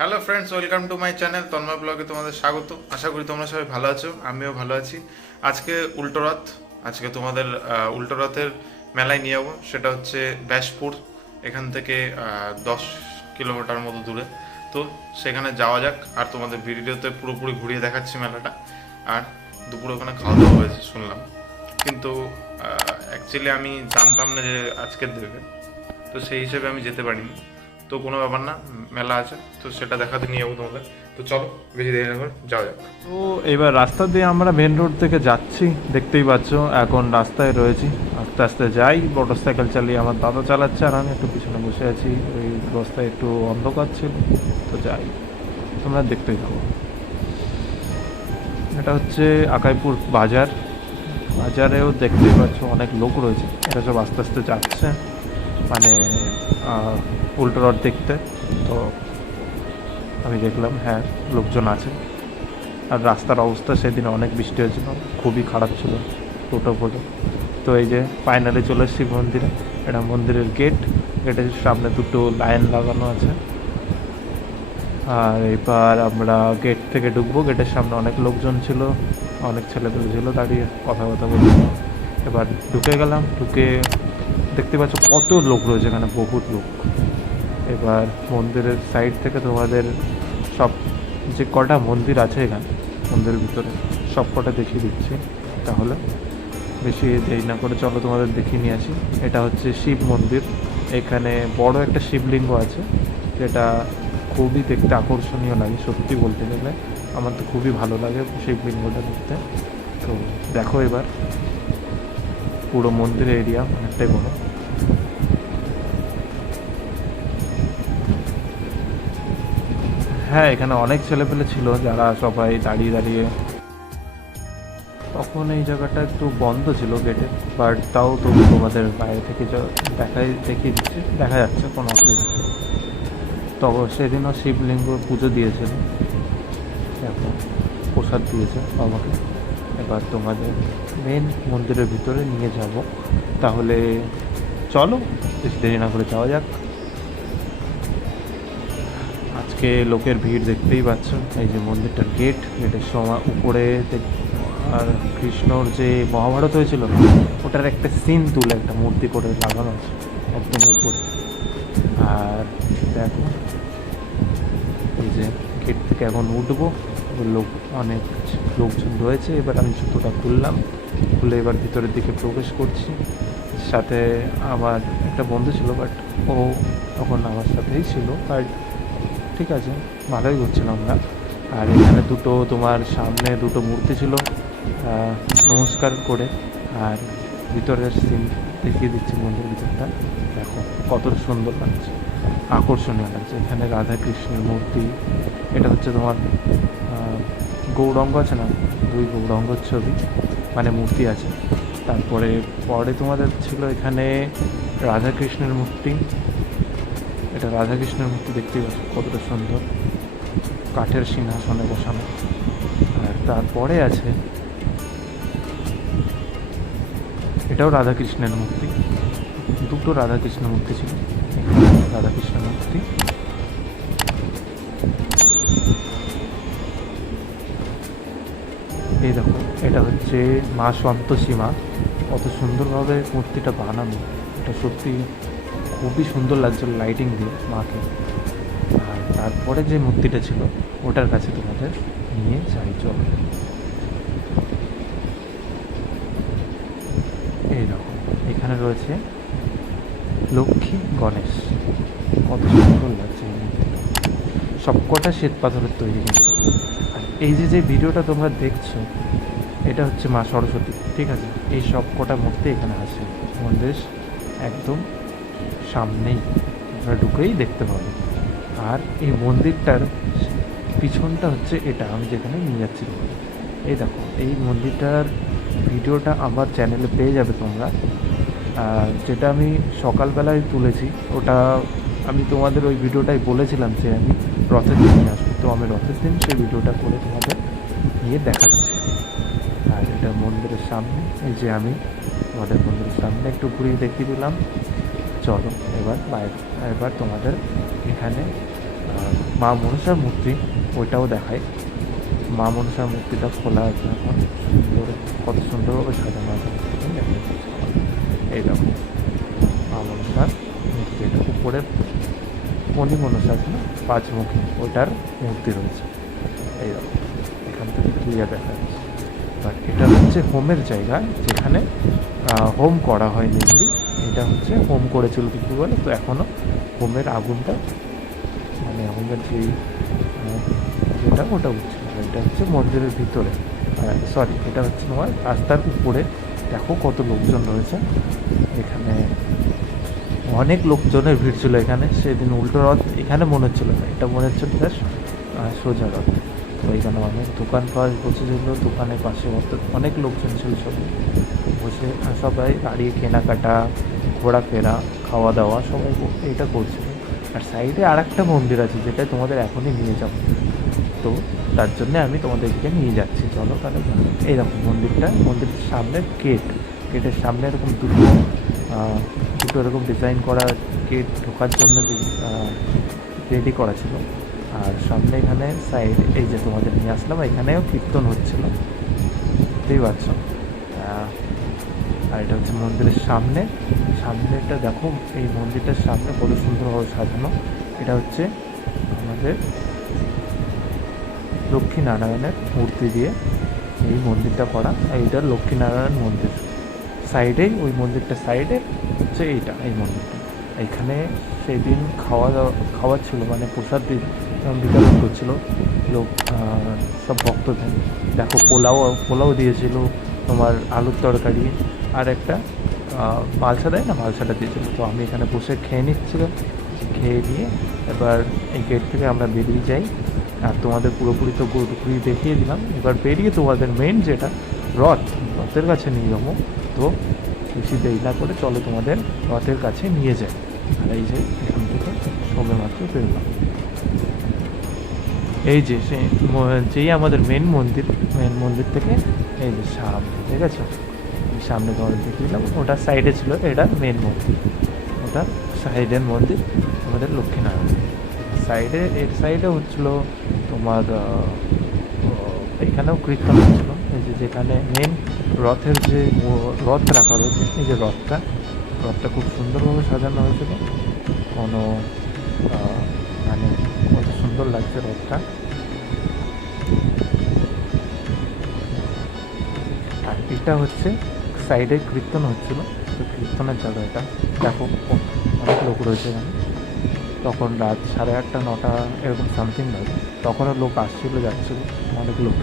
Hello friends welcome to my channel Tanmoy ব্লগে তোমাদের স্বাগত। আশা করি তোমরা সবাই ভালো আছো আমিও ভালো আছি। আজকে উল্টো রথ আজকে তোমাদের আহ, উল্টো রথের মেলায় নিয়ে যাব। সেটা হচ্ছে ব্যাসপুর এখান থেকে দশ কিলোমিটার মতো দূরে। তো সেখানে যাওয়া যাক আর তোমাদের ভিডিওতে পুরোপুরি ঘুরিয়ে দেখাচ্ছি মেলাটা। আর দুপুরে ওখানে খাওয়া দাওয়া হয়েছে শুনলাম। কিন্তু অ্যাকচুয়ালি আমি জানতাম না যে আজকের দেবে। তো সেই হিসেবে আমি যেতে পারিনি। তো কোনো ব্যাপার না, মেলা আছে, তো সেটা দেখাতে নিয়ে যাব তোমাদের। তো চলো, বেশি দেরি না করে যাওয়া যাক। তো এবার রাস্তা দিয়ে আমরা মেন রোড থেকে যাচ্ছি, দেখতেই পাচ্ছ, এখন রাস্তায় রয়েছি। আস্তে আস্তে যাই মোটর সাইকেল চালিয়ে আমার দাদা চালাচ্ছে আর আমি একটু পিছনে বসে আছি, ওই রাস্তায় একটু অন্ধকার ছিল, তো যাই। তোমরা দেখতেই থাকো। এটা হচ্ছে আকাইপুর বাজার। বাজারেও দেখতেই পাচ্ছ অনেক লোক রয়েছে এটা সব আস্তে আস্তে যাচ্ছে। মানে উল্টো রড দেখতে। তো আমি দেখলাম হ্যাঁ লোকজন আছে। আর রাস্তার অবস্থা সেদিন অনেক বৃষ্টি হয়েছিল, খুবই খারাপ ছিল, টোটো ফোটো তো এই যে ফাইনালি চলে এসেছি মন্দিরে, এটা মন্দিরের গেট গেটের সামনে দুটো লাইন লাগানো আছে। আর এবার আমরা গেট থেকে ঢুকবো গেটের সামনে অনেক লোকজন ছিল, অনেক ছেলেপেলে ছিল দাঁড়িয়ে কথা কথা বলছিল। এবার ঢুকে গেলাম, ঢুকে দেখতে পাচ্ছ কত লোক রয়েছে এখানে, বহুত লোক। এবার মন্দিরের সাইড থেকে তোমাদের সব যে কটা মন্দির আছে এখানে, মন্দিরের ভিতরে, সব কটা দেখিয়ে দিচ্ছি। তাহলে বেশি দেরি না করে চলো তোমাদের দেখিয়ে নিয়ে আসি। এটা হচ্ছে শিব মন্দির। এখানে বড় একটা শিবলিঙ্গ আছে, যেটা খুবই দেখতে আকর্ষণীয় লাগে, সত্যি বলতে গেলে। আমার তো খুবই ভালো লাগে শিবলিঙ্গটা দেখতে। তো দেখো এবার, পুরো মন্দিরের এরিয়া অনেকটাই বড়। হ্যাঁ এখানে অনেক ছেলেপেলে ছিল যারা সবাই দাঁড়িয়ে দাঁড়িয়ে। তখন এই জায়গাটা একটু বন্ধ ছিল গেটে বাট তাও তবু তোমাদের বাইরে থেকে দেখাই, দেখিয়ে দিচ্ছে, দেখা যাচ্ছে, কোনো অসুবিধা নেই। তখন সেদিনও শিবলিঙ্গ পুজো দিয়েছিল। এখন প্রসাদ দিয়েছে বাবাকে। এবার তোমাদের মেন মন্দিরের ভিতরে নিয়ে যাব। তাহলে চলো, বেশি দেরি না করে যাওয়া যাক। আজকে লোকের ভিড় দেখতেই পাচ্ছ এই যে মন্দিরটার গেট গেটের সময় উপরে আর কৃষ্ণর যে মহাভারত হয়েছিল, ওটার একটা সিন তুলে, একটা মূর্তি করে লাগানো আছে, একদম উপরে। আর দেখো, এই যে গেট থেকে এখন উঠবো, লোক অনেক লোকজন রয়েছে, এবার আমি জুতোটা খুললাম, খুলে এবার ভিতরের দিকে প্রবেশ করছি। সাথে আমার একটা বন্ধু ছিল বাট ও তখন আমার সাথেই ছিল, আর ঠিক আছে, ভালোই ঘুরছিলাম আমরা। আর এখানে দুটো তোমার সামনে দুটো মূর্তি ছিল নমস্কার করে। আর ভিতরের সিন দেখিয়ে দিচ্ছি মন্দির ভিতরটা। দেখো কত সুন্দর লাগছে, আকর্ষণীয় লাগছে। এখানে রাধা কৃষ্ণের মূর্তি, এটা হচ্ছে তোমার গৌরঙ্গ আছে না? দুই গৌরঙ্গর ছবি মানে মূর্তি আছে। তারপরে, পরে তোমাদের ছিল এখানে রাধা কৃষ্ণের মূর্তি এটা রাধাকৃষ্ণের মূর্তি দেখতেই পাচ্ছ, কতটা সুন্দর। কাঠের সিংহাসনে বসানো। আর তারপরে আছে, এটাও রাধাকৃষ্ণের মূর্তি। দুটো রাধাকৃষ্ণের মূর্তি ছিল, এখানে রাধাকৃষ্ণের মূর্তি। এই দেখো, এটা হচ্ছে মা সন্তোষী মা। কত সুন্দরভাবে মূর্তিটা বানানো। এটা সত্যি খুবই সুন্দর লাগছিল লাইটিং দিয়ে মাকে। আর তারপরে যে মূর্তিটা ছিল, ওটার কাছে তোমাদের নিয়ে যাই, চলো। এই দেখো, এখানে রয়েছে লক্ষ্মী গণেশ। কত সুন্দর লাগছে এই মূর্তিটা। সবকটা শ্বেত পাথরের তৈরি কিন্তু। আর এই যে যে ভিডিওটা তোমরা দেখছ, এটা হচ্ছে মা সরস্বতী, ঠিক আছে? এই সবকটা মূর্তি এখানে আছে। মন্দির একদম সামনেই তোমরা ঢুকেই দেখতে পাবে আর এই মন্দিরটার পিছনটা হচ্ছে এটা, আমি যেখানে নিয়ে যাচ্ছি এই দেখো, এই মন্দিরটার ভিডিওটা আমার চ্যানেলে পেয়ে যাবে তোমরা। যেটা আমি সকালবেলায় তুলেছি, ওটা আমি তোমাদের ওই ভিডিওটাই বলেছিলাম যে আমি রথের দিন আসব। তো আমি রথের দিন সেই ভিডিওটা করে তোমাদের নিয়ে দেখাচ্ছি। আর এটা মন্দিরের সামনে, এই যে আমি তোমাদের মন্দিরের সামনে একটু ঘুরিয়ে দেখিয়ে দিলাম। চলো, এবার বাইরে, এবার তোমাদের এখানে মা মনসার মূর্তি, ওইটাও দেখায় মা মনসার মূর্তিটা খোলা আছে এখন, সুন্দর, কত সুন্দরভাবে সাজানো আছে। এই মা মনসার মূর্তি, এটা উপরে মণি মনসা আছে পাঁচমুখী, ওইটার মূর্তি রয়েছে। এই দেখো, এখান থেকে ক্লিয়ার দেখা যাচ্ছে। বাট এটা হচ্ছে হোমের জায়গা যেখানে হোম করা হয় মেনলি এটা হচ্ছে হোম করেছিল কিছু বলে, তো এখনও হোমের আগুনটা মানে হোমের যে যেটা ওটা উঠছে এটা হচ্ছে মন্দিরের ভিতরে। সরি এটা হচ্ছে তোমার রাস্তার উপরে। দেখো কত লোকজন রয়েছে। এখানে অনেক লোকজনের ভিড় ছিল এখানে। সেদিন উল্টো রথ এখানে মনে হচ্ছিল না, এটা মনে হচ্ছিল বেশ সোজা রথ। তো এখানে অনেক দোকান পাশ বসেছিল দোকানের পাশে অনেক লোকজন ছিল সব। বসে সবাই দাঁড়িয়ে কেনাকাটা, ঘোরাফেরা খাওয়া দাওয়া সবাই এটা করছিল আর সাইডে আর একটা মন্দির আছে যেটা তোমাদের এখনই নিয়ে যাব তো তার জন্য আমি তোমাদেরকে নিয়ে যাচ্ছি। চলো তাহলে যাই। এই দেখো মন্দিরটা মন্দিরের সামনে গেট গেটের সামনে এরকম দুটো দুটো এরকম ডিজাইন করা গেট ঢোকার জন্য রেডি করা ছিল। আর সামনে এখানে সাইড এই যে তোমাদের নিয়ে আসলাম, এখানেও কীর্তন হচ্ছিল। বুঝতেই পারছ আর এটা হচ্ছে মন্দিরের সামনে। সামনেটা দেখো, এই মন্দিরটার সামনে কত সুন্দরভাবে সাজানো। এটা হচ্ছে আমাদের লক্ষ্মীনারায়ণের মূর্তি দিয়ে এই মন্দিরটা করা। এইটা লক্ষ্মীনারায়ণ মন্দির। সাইডেই ওই মন্দিরটার সাইডে হচ্ছে এইটা, এই মন্দিরটা। এখানে সেদিন খাওয়া দাওয়া খাওয়া ছিল মানে প্রসাদ বিতরণ করছিল। লোক সব ভক্তদের দেখো, পোলাও পোলাও দিয়েছিল তোমার আলুর তরকারি আর একটা মালসা দেয় না মালসাটা দিয়েছিল। তো আমি এখানে বসে খেয়ে নিচ্ছিলাম। খেয়ে নিয়ে এবার এই গেট থেকে আমরা বেরিয়ে যাই। আর তোমাদের পুরোপুরি তো ঘুরিয়ে দেখিয়ে দিলাম। এবার বেরিয়ে তোমাদের মেন যেটা, রথ, রথের কাছে নিয়ে যাব তো বেশি দেরি না করে চলো তোমাদের রথের কাছে নিয়ে যাই। আর এই যে এখান থেকে সবে মাত্র বেরোলাম। এই যে যেই আমাদের মেন মন্দির মেন মন্দির থেকে এই যে সামনে, ঠিক আছে? সামনে তোমাদের দেখে দিলাম, ওটা সাইডে ছিল, এটা মেন মন্দির। ওটা সাইডের মন্দির, আমাদের লক্ষ্মীনারায়ণ। সাইডে এর সাইডে হচ্ছিল তোমার এখানেও কীর্তন হচ্ছিল। এই যে যেখানে মেন রথের যে রথ রাখা রয়েছে, এই যে রথটা রথটা খুব সুন্দরভাবে সাজানো হয়েছিল। কোনো মানে সুন্দর লাগছে রথটা আর এটা হচ্ছে সাইডে কীর্তন হচ্ছিল, তো কীর্তনের জায়গা এটা। দেখো, অনেক লোক রয়েছে এখানে। তখন রাত সাড়ে আটটা, নটা, এরকম সামথিং বাজে তখনও লোক আসছিল, যাচ্ছিল, অনেক লোক।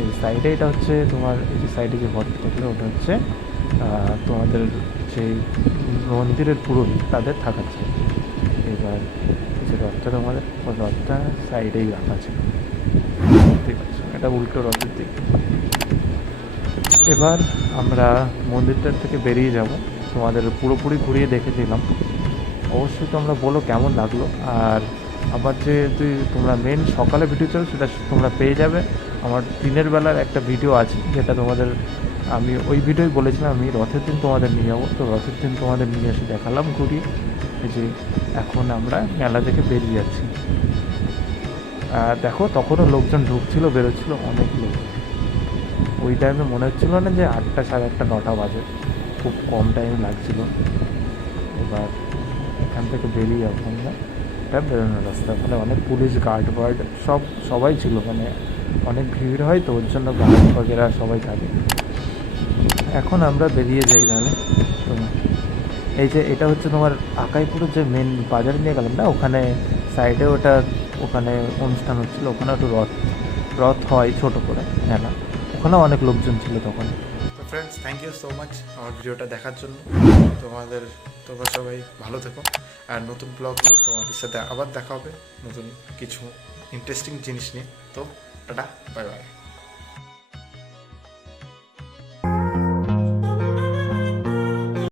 এই সাইডে এটা হচ্ছে তোমার, এই যে সাইডে যে ঘরটা দেখলে, ওটা হচ্ছে তোমাদের সেই মন্দিরের পুরোহিত, তাদের থাকার ছিল এবার যে রথটা তোমাদের রথটা সাইডেই রাখা ছিল। ঠিক আছে এটা উল্টো রথের দিক। এবার আমরা মন্দিরটার থেকে বেরিয়ে যাব। তোমাদের পুরোপুরি ঘুরিয়ে দেখে দিলাম অবশ্যই তোমরা বলো কেমন লাগল। আর আমার যে তুই, তোমরা মেন সকালে ভিডিও চাও সেটা তোমরা পেয়ে যাবে। আমার দিনের বেলার একটা ভিডিও আছে, যেটা তোমাদের আমি ওই ভিডিওই বলেছিলাম, আমি রথের দিন তোমাদের নিয়ে যাব। তো রথের দিন তোমাদের নিয়ে এসে দেখালাম, ঘুরিয়ে। যে এখন আমরা মেলা থেকে বেরিয়ে যাচ্ছি। দেখো, তখনও লোকজন ঢুকছিল, বেরোচ্ছিল অনেক লোক। ওই টাইমে মনে হচ্ছিল না যে আটটা সাড়ে আটটা, নটা বাজে। খুব কম টাইম লাগছিল। এবার এখান থেকে বেরিয়ে আমরা। এটা বেরোনোর রাস্তা। ওখানে অনেক পুলিশ গার্ড ওয়ার্ড সব, সবাই ছিল। মানে অনেক ভিড় হয় তো, ওর জন্য গার্ড বগেরা সবাই থাকে। এখন আমরা বেরিয়ে যাই তাহলে। এই যে এটা হচ্ছে তোমার আকাইপুরের যে মেন বাজার নিয়ে গেলাম না, ওখানে সাইডে ওটা ওখানে অনুষ্ঠান হচ্ছিল, ওখানে একটু রথ রথ হয় ছোট করে মেলা। ওখানে অনেক লোকজন ছিল তখন। Friends thank you so much আমার ভিডিওটা দেখার জন্য। তোমাদের, তোমরা সবাই ভালো থেকো। আর নতুন ব্লগ নিয়ে তোমাদের সাথে আবার দেখা হবে নতুন কিছু ইন্টারেস্টিং জিনিস নিয়ে। তো, টাটা বাই বাই